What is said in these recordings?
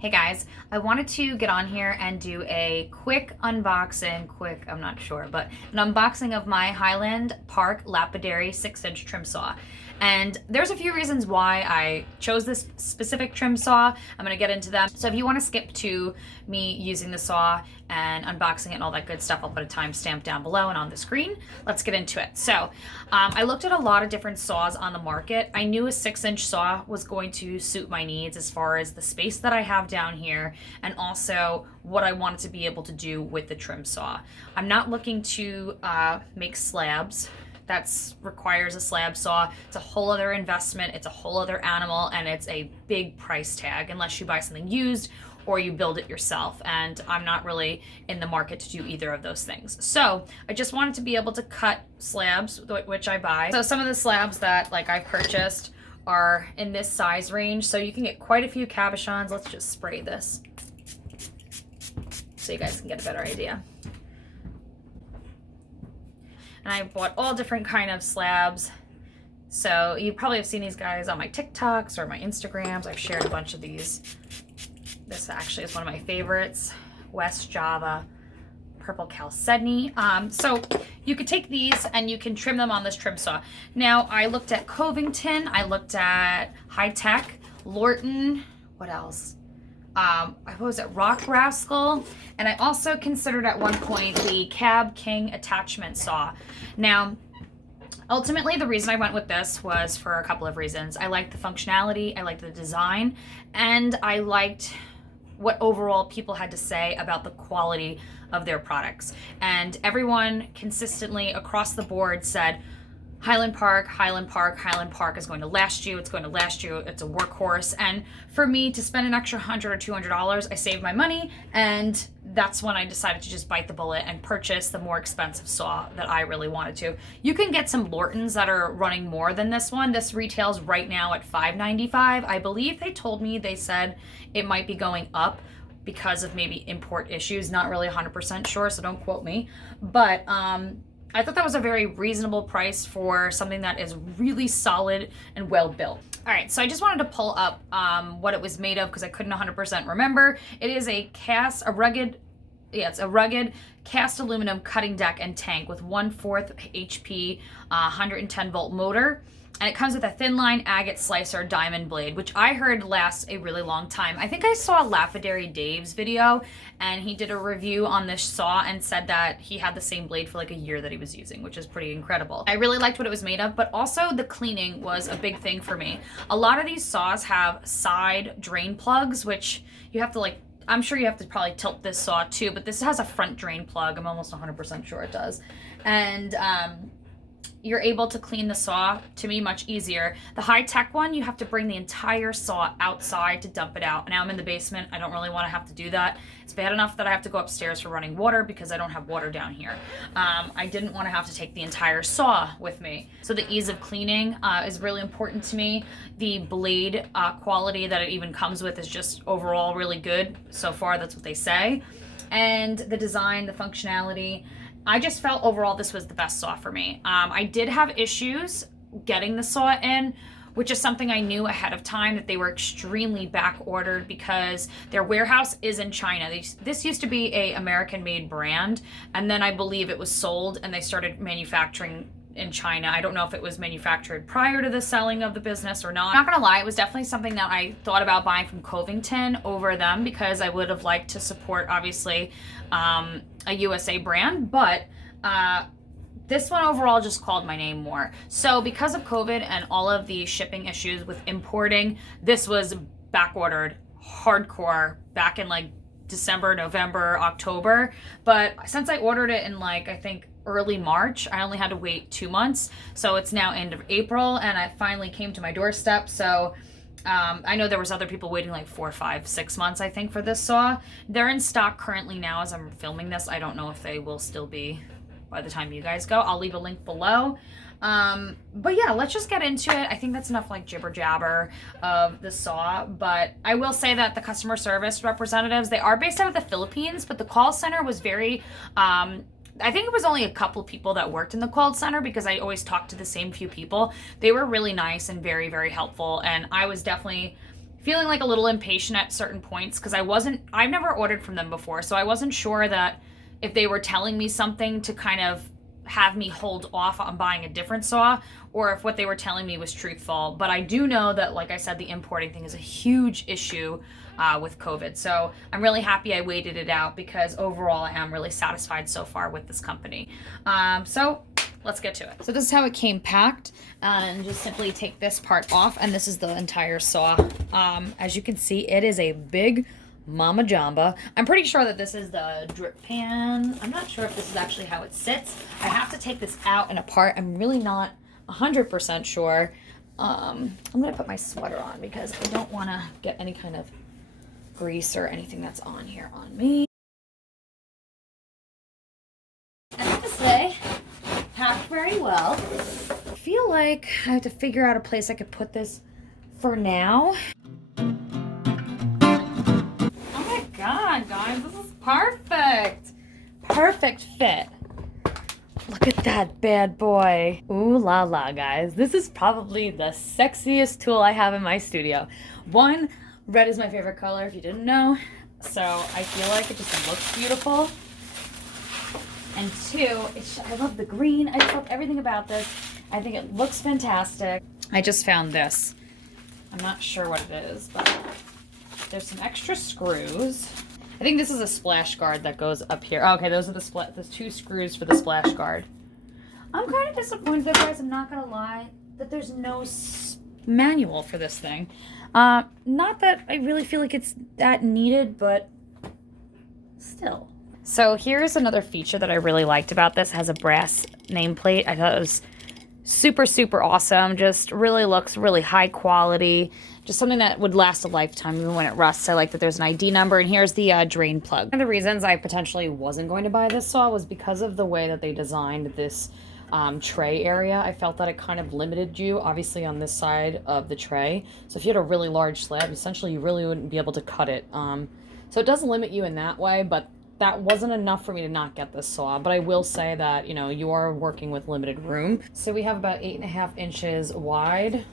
Hey guys, I wanted to get on here and do a quick unboxing, I'm not sure, but an unboxing of my Highland Park Lapidary 6-inch trim saw. And there's a few reasons why I chose this specific trim saw. I'm gonna get into them. So if you wanna skip to me using the saw and unboxing it and all that good stuff, I'll put a timestamp down below and on the screen. Let's get into it. So I looked at a lot of different saws on the market. I knew a 6-inch saw was going to suit my needs as far as the space that I have down here and also what I wanted to be able to do with the trim saw. I'm not looking to make slabs. That requires a slab saw. It's a whole other investment, it's a whole other animal, and it's a big price tag unless you buy something used or you build it yourself. And I'm not really in the market to do either of those things. So I just wanted to be able to cut slabs, which I buy. So some of the slabs that I've purchased are in this size range. So you can get quite a few cabochons. Let's just spray this so you guys can get a better idea. And I bought all different kind of slabs. So you probably have seen these guys on my TikToks or my Instagrams. I've shared a bunch of these. This actually is one of my favorites. West Java Purple Chalcedony. So you could take these and you can trim them on this trim saw. Now I looked at Covington, I looked at High Tech, Lorton, what else? What was it, Rock Rascal, and I also considered at one point the Cab King attachment saw. Now, ultimately, the reason I went with this was for a couple of reasons. I liked the functionality, I liked the design, and I liked what overall people had to say about the quality of their products. And everyone consistently across the board said, Highland Park, Highland Park, Highland Park is going to last you. It's going to last you. It's a workhorse. And for me to spend an extra $100 or $200, I saved my money. And that's when I decided to just bite the bullet and purchase the more expensive saw that I really wanted to. You can get some Lortons that are running more than this one. This retails right now at $5.95. I believe they said it might be going up because of maybe import issues. Not really 100% sure, so don't quote me. But I thought that was a very reasonable price for something that is really solid and well built. All right, so I just wanted to pull up what it was made of because I couldn't 100% remember. It is a rugged cast aluminum cutting deck and tank with 1/4 HP 110 volt motor. And it comes with a thin line agate slicer diamond blade, which I heard lasts a really long time. I think I saw Lapidary Dave's video and he did a review on this saw and said that he had the same blade for like a year that he was using, which is pretty incredible. I really liked what it was made of, but also the cleaning was a big thing for me. A lot of these saws have side drain plugs, which you have to I'm sure you have to probably tilt this saw too, but this has a front drain plug. I'm almost 100% sure it does. And you're able to clean the saw, to me, much easier. The High Tech one, you have to bring the entire saw outside to dump it out. Now I'm in the basement. I don't really want to have to do that. It's bad enough that I have to go upstairs for running water because I don't have water down here. I didn't want to have to take the entire saw with me. So the ease of cleaning is really important to me. The blade quality that it even comes with is just overall really good. So far, that's what they say. And the design, the functionality, I just felt overall this was the best saw for me. I did have issues getting the saw in, which is something I knew ahead of time, that they were extremely back ordered because their warehouse is in China. This used to be a American made brand, and then I believe it was sold and they started manufacturing in China. I don't know if it was manufactured prior to the selling of the business or not. I'm not gonna lie, it was definitely something that I thought about buying from Covington over them because I would have liked to support, obviously, a USA brand, but this one overall just called my name more. So because of COVID and all of the shipping issues with importing, this was back ordered hardcore back in December, November, October. But since I ordered it in I think early March, I only had to wait 2 months. So it's now end of April and it finally came to my doorstep. So I know there was other people waiting 4, 5, 6 months, I think, for this saw. They're in stock currently now as I'm filming this. I don't know if they will still be by the time you guys go. I'll leave a link below. But yeah, let's just get into it. I think that's enough jibber jabber of the saw, but I will say that the customer service representatives, they are based out of the Philippines, but the call center was very, I think it was only a couple people that worked in the call center because I always talked to the same few people. They were really nice and very, very helpful. And I was definitely feeling like a little impatient at certain points because I've never ordered from them before, so I wasn't sure that if they were telling me something to kind of have me hold off on buying a different saw, or if what they were telling me was truthful. But I do know that, like I said, the importing thing is a huge issue with COVID. So I'm really happy I waited it out, because overall I am really satisfied so far with this company. So let's get to it. So this is how it came packed, and just simply take this part off, and this is the entire saw. As you can see, it is a big Mama Jamba. I'm pretty sure that this is the drip pan. I'm not sure if this is actually how it sits. I have to take this out and apart. I'm really not 100% sure. I'm gonna put my sweater on because I don't want to get any kind of grease or anything that's on here on me. I have to say, packed very well. I feel like I have to figure out a place I could put this for now. God, guys, this is perfect. Perfect fit. Look at that bad boy. Ooh la la, guys. This is probably the sexiest tool I have in my studio. One, red is my favorite color, if you didn't know. So I feel like it just looks beautiful. And two, I love the green. I just love everything about this. I think it looks fantastic. I just found this. I'm not sure what it is, but there's some extra screws. I think this is a splash guard that goes up here. Oh, okay, those are the two screws for the splash guard. I'm kind of disappointed though, guys, I'm not gonna lie, that there's no manual for this thing. Not that I really feel like it's that needed, but still. So here's another feature that I really liked about this. It has a brass nameplate. I thought it was super, super awesome. Just really looks really high quality. Just something that would last a lifetime even when it rusts. I like that there's an ID number, and here's the drain plug. One of the reasons I potentially wasn't going to buy this saw was because of the way that they designed this tray area. I felt that it kind of limited you, obviously, on this side of the tray. So if you had a really large slab, essentially you really wouldn't be able to cut it. So it does limit you in that way, but that wasn't enough for me to not get this saw. But I will say that, you know, you are working with limited room. So we have about 8.5 inches wide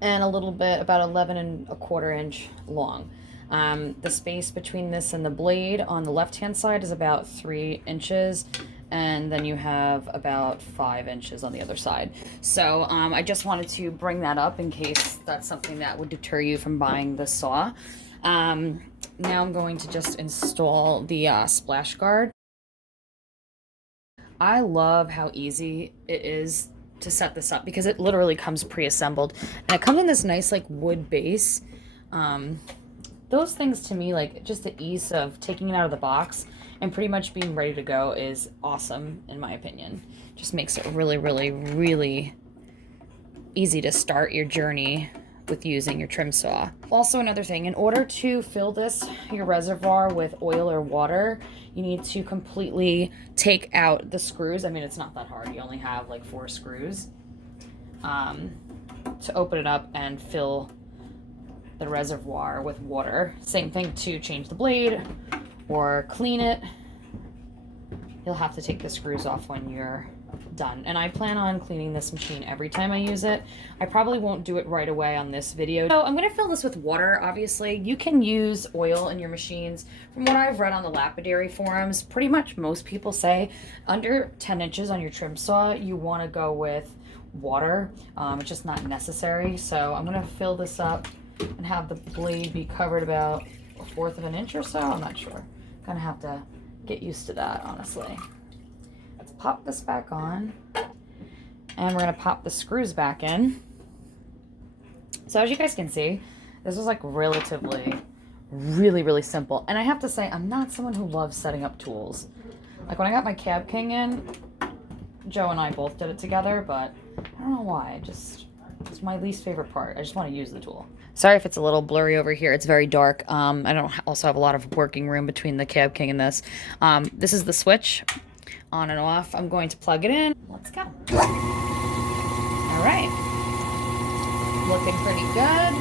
and a little bit, about 11.25 inch long. The space between this and the blade on the left-hand side is about 3 inches, and then you have about 5 inches on the other side. So I just wanted to bring that up in case that's something that would deter you from buying this saw. Now I'm going to just install the splash guard. I love how easy it is to set this up because it literally comes pre-assembled, and it comes in this nice like wood base. Those things to me, like just the ease of taking it out of the box and pretty much being ready to go, is awesome in my opinion. Just makes it really, really, really easy to start your journey with using your trim saw. Also, another thing, in order to fill your reservoir with oil or water, you need to completely take out the screws. I mean, it's not that hard. You only have like 4 screws to open it up and fill the reservoir with water. Same thing to change the blade or clean it. You'll have to take the screws off when you're done. And I plan on cleaning this machine every time I use it. I probably won't do it right away on this video. So I'm going to fill this with water. Obviously, you can use oil in your machines. From what I've read on the lapidary forums, pretty much most people say under 10 inches on your trim saw, you want to go with water. It's just not necessary. So I'm going to fill this up and have the blade be covered about 1/4 of an inch or so. I'm not sure. Kind of have to get used to that, honestly. Let's pop this back on, and we're going to pop the screws back in. So as you guys can see, this was like relatively really, really simple. And I have to say, I'm not someone who loves setting up tools. Like when I got my Cab King in, Joe and I both did it together, but I don't know why. It's my least favorite part. I just want to use the tool. Sorry if it's a little blurry over here. It's very dark. I don't also have a lot of working room between the Cab King and this. This is the switch, on and off. I'm going to plug it in. Let's go. All right. Looking pretty good.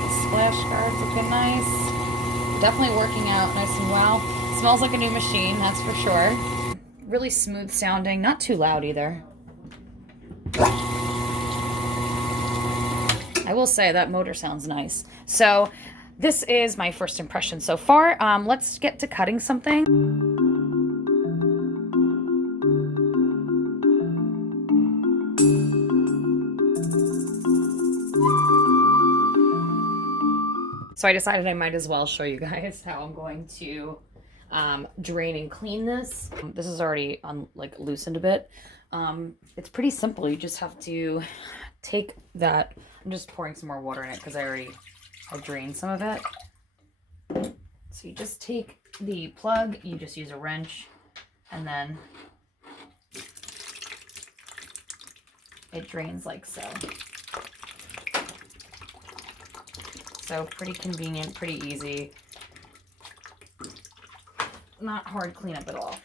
The splash guard's looking nice. Definitely working out nice and well. Smells like a new machine, that's for sure. Really smooth sounding, not too loud either. I will say that motor sounds nice. So this is my first impression so far. Let's get to cutting something. So I decided I might as well show you guys how I'm going to drain and clean this. This is already loosened a bit. It's pretty simple. You just have to take that. I'm just pouring some more water in it because I drained some of it. So you just take the plug, you just use a wrench, and then it drains like so. So pretty convenient, pretty easy. Not hard cleanup at all.